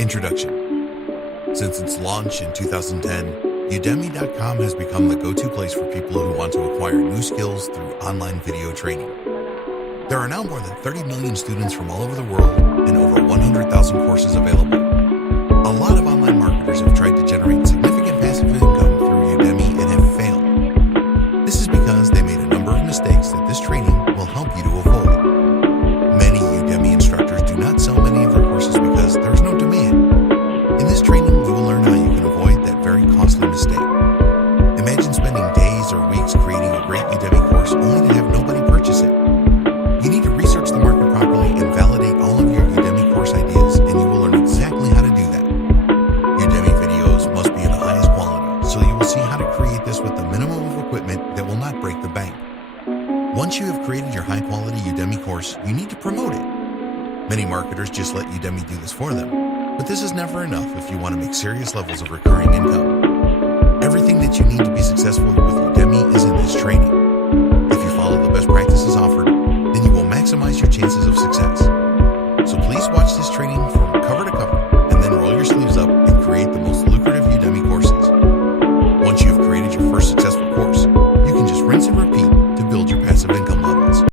Introduction. Since its launch in 2010, Udemy.com has become the go-to place for people who want to acquire new skills through online video training. There are now more than 30 million students from all over the world and over 100,000 courses available. A lot of online marketers have tried to generate significant passive income through Udemy and have failed. This is because they made a number of mistakes that this training will help you to avoid. Many Udemy instructors do not sell many of their courses because there is no demand. In this training, you will learn how you can avoid that very costly mistake. Imagine spending days or weeks creating a great Udemy course only to have nobody purchase it. You need to research the market properly and validate all of your Udemy course ideas, and you will learn exactly how to do that. Udemy videos must be of the highest quality, so you will see how to create this with the minimum of equipment that will not break the bank. Once you have created your high-quality Udemy course, you need to promote it. Many marketers just let Udemy do this for them, but this is never enough if you want to make serious levels of recurring income. Everything that you need to be successful